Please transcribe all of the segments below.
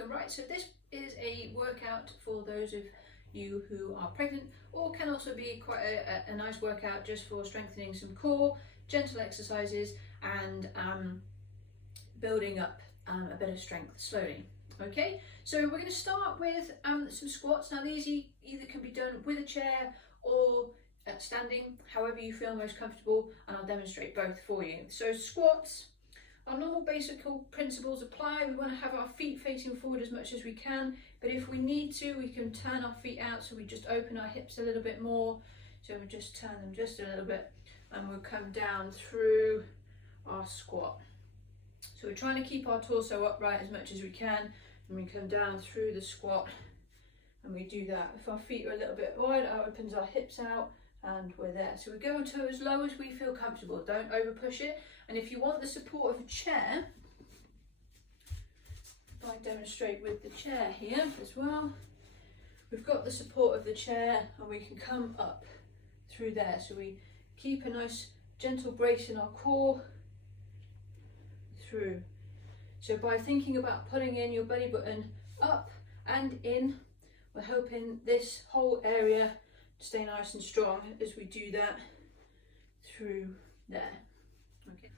welcome. Right, so this is a workout for those of you who are pregnant, or can also be quite a nice workout just for strengthening some core, gentle exercises, and building up a bit of strength slowly. Okay, so we're going to start with some squats. Now these either can be done with a chair or standing, however you feel most comfortable, and I'll demonstrate both for you. So squats, our normal basic principles apply. We want to have our feet facing forward as much as we can, but if we need to, we can turn our feet out, so we just open our hips a little bit more. So we just turn them just a little bit, and we'll come down through our squat. So we're trying to keep our torso upright as much as we can, and we come down through the squat, and we do that. If our feet are a little bit wide, it opens our hips out, and we're there. So we go to as low as we feel comfortable. Don't over push it. And if you want the support of a chair, if I demonstrate with the chair here as well, we've got the support of the chair, and we can come up through there. So we keep a nice gentle brace in our core through. So by thinking about pulling in your belly button up and in, we're helping this whole area stay nice and strong as we do that through there. Okay.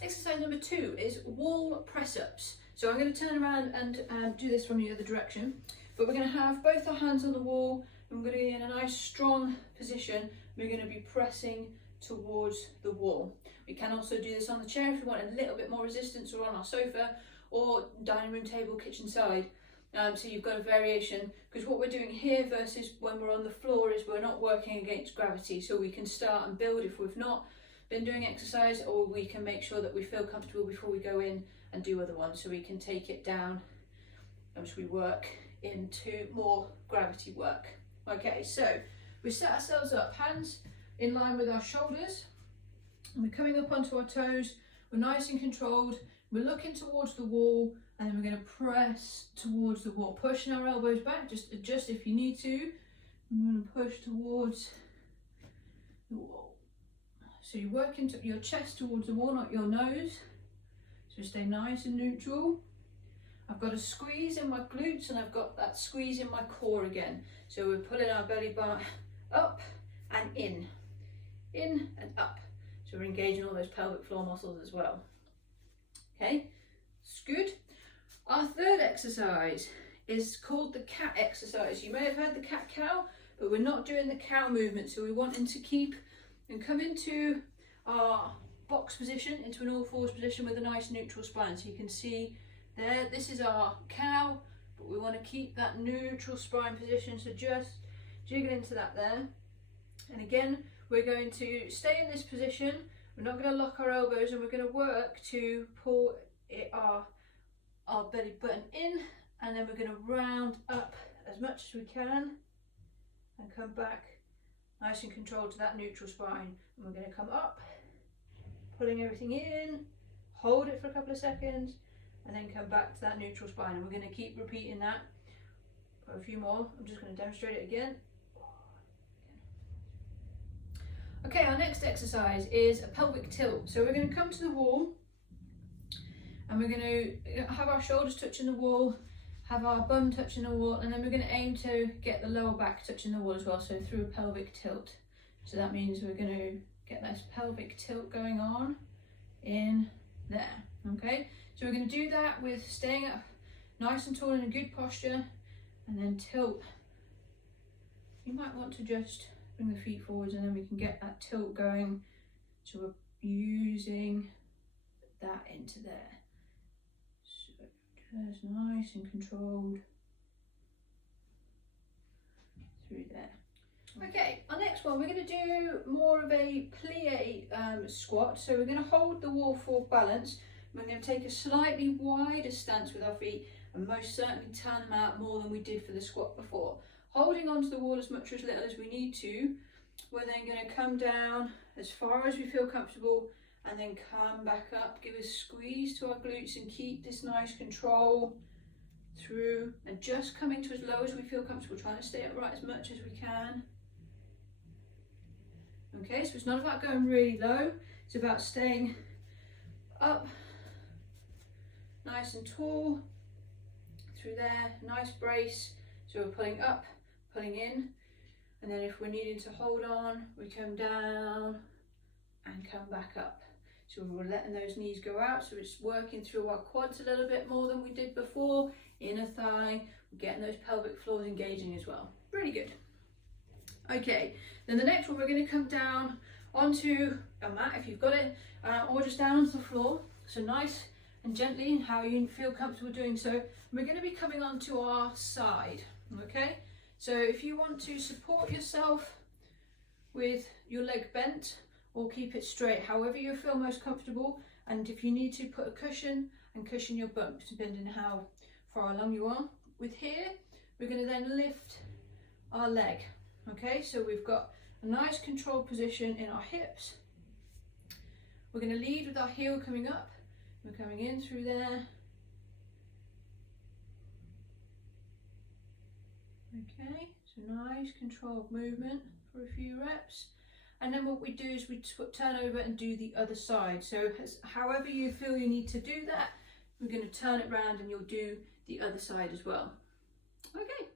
Exercise number 2 is wall press-ups. So I'm going to turn around and do this from the other direction, but we're going to have both our hands on the wall, and we're going to be in a nice strong position. We're going to be pressing towards the wall. We can also do this on the chair if we want a little bit more resistance, or on our sofa, or dining room table, kitchen side. So you've got a variation, because what we're doing here versus when we're on the floor is we're not working against gravity, so we can start and build if we've not been doing exercise, or we can make sure that we feel comfortable before we go in and do other ones, so we can take it down as we work into more gravity work. Okay, so we set ourselves up, hands in line with our shoulders, and we're coming up onto our toes. We're nice and controlled. We're looking towards the wall, and then we're going to press towards the wall, pushing our elbows back. Just adjust if you need to. I'm going to push towards the wall. So you're working your chest towards the wall, not your nose. So stay nice and neutral. I've got a squeeze in my glutes, and I've got that squeeze in my core again. So we're pulling our belly button up and in and up. So we're engaging all those pelvic floor muscles as well. Okay, it's good. Our third exercise is called the cat exercise. You may have heard the cat-cow, but we're not doing the cow movement. So we're wanting to keep and come into our box position, into an all-fours position with a nice neutral spine. So you can see there, this is our cow, but we want to keep that neutral spine position. So just jiggle into that there. And again, we're going to stay in this position. We're not going to lock our elbows, and we're going to work to pull our belly button in, and then we're going to round up as much as we can and come back nice and controlled to that neutral spine. And we're going to come up, pulling everything in, hold it for a couple of seconds, and then come back to that neutral spine. And we're going to keep repeating that for a few more. I'm just going to demonstrate it again. Okay, our next exercise is a pelvic tilt. So we're going to come to the wall, and we're going to have our shoulders touching the wall, have our bum touching the wall, and then we're going to aim to get the lower back touching the wall as well, so through a pelvic tilt. So that means we're going to get this pelvic tilt going on in there. Okay, so we're going to do that with staying up nice and tall in a good posture, and then tilt. You might want to just bring the feet forwards, and then we can get that tilt going. So we're using that into there. So just nice and controlled through there. Okay, our next one, we're going to do more of a plie squat. So we're going to hold the wall for balance. We're going to take a slightly wider stance with our feet, and most certainly turn them out more than we did for the squat before. Holding onto the wall as much or as little as we need to. We're then going to come down as far as we feel comfortable, and then come back up. Give a squeeze to our glutes and keep this nice control through, and just coming to as low as we feel comfortable, trying to stay upright as much as we can. Okay, so it's not about going really low, it's about staying up nice and tall through there, nice brace. So we're pulling up, pulling in, and then if we're needing to hold on, we come down and come back up. So we're letting those knees go out, so it's working through our quads a little bit more than we did before, inner thigh, we're getting those pelvic floors engaging as well. Really good. Okay, then the next one, we're going to come down onto a mat if you've got it, or just down onto the floor. So nice and gently, and how you feel comfortable doing so. We're going to be coming onto our side, okay? So if you want to support yourself with your leg bent or keep it straight, however you feel most comfortable, and if you need to, put a cushion and cushion your bumps depending how far along you are. With here, we're going to then lift our leg, okay? So we've got a nice controlled position in our hips. We're going to lead with our heel coming up. We're coming in through there. Okay, so nice controlled movement for a few reps. And then what we do is we turn over and do the other side. So however you feel you need to do that, we're going to turn it around and you'll do the other side as well. Okay.